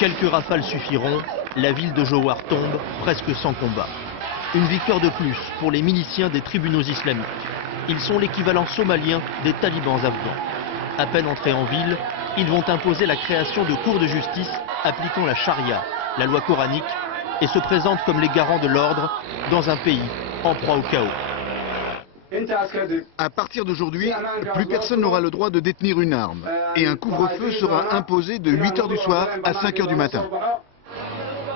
Quelques rafales suffiront, la ville de Jowhar tombe, presque sans combat. Une victoire de plus pour les miliciens des tribunaux islamiques. Ils sont l'équivalent somalien des talibans afghans. À peine entrés en ville, ils vont imposer la création de cours de justice appliquant la charia, la loi coranique, et se présentent comme les garants de l'ordre dans un pays en proie au chaos. À partir d'aujourd'hui, plus personne n'aura le droit de détenir une arme. Et un couvre-feu sera imposé de 8 h du soir à 5 h du matin.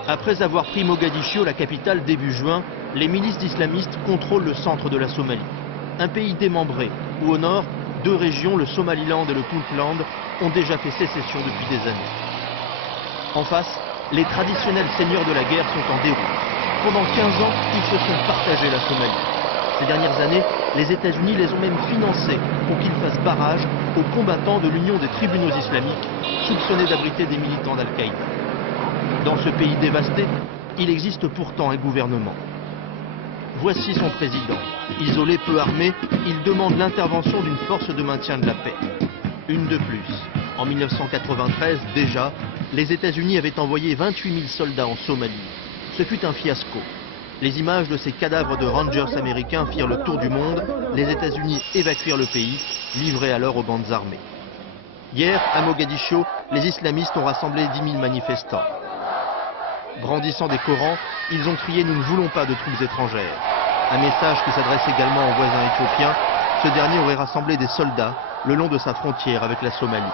Après avoir pris Mogadiscio, la capitale, début juin, les milices islamistes contrôlent le centre de la Somalie. Un pays démembré, où au nord, deux régions, le Somaliland et le Puntland, ont déjà fait sécession depuis des années. En face, les traditionnels seigneurs de la guerre sont en déroute. Pendant 15 ans, ils se sont partagés la Somalie. Ces dernières années, les États-Unis les ont même financés pour qu'ils fassent barrage aux combattants de l'Union des tribunaux islamiques, soupçonnés d'abriter des militants d'Al-Qaïda. Dans ce pays dévasté, il existe pourtant un gouvernement. Voici son président. Isolé, peu armé, il demande l'intervention d'une force de maintien de la paix. Une de plus. En 1993, déjà, les États-Unis avaient envoyé 28 000 soldats en Somalie. Ce fut un fiasco. Les images de ces cadavres de rangers américains firent le tour du monde. Les États-Unis évacuèrent le pays, livrés alors aux bandes armées. Hier, à Mogadiscio, les islamistes ont rassemblé 10 000 manifestants. Brandissant des Korans, ils ont crié « Nous ne voulons pas de troupes étrangères ». Un message qui s'adresse également aux voisins éthiopiens. Ce dernier aurait rassemblé des soldats le long de sa frontière avec la Somalie.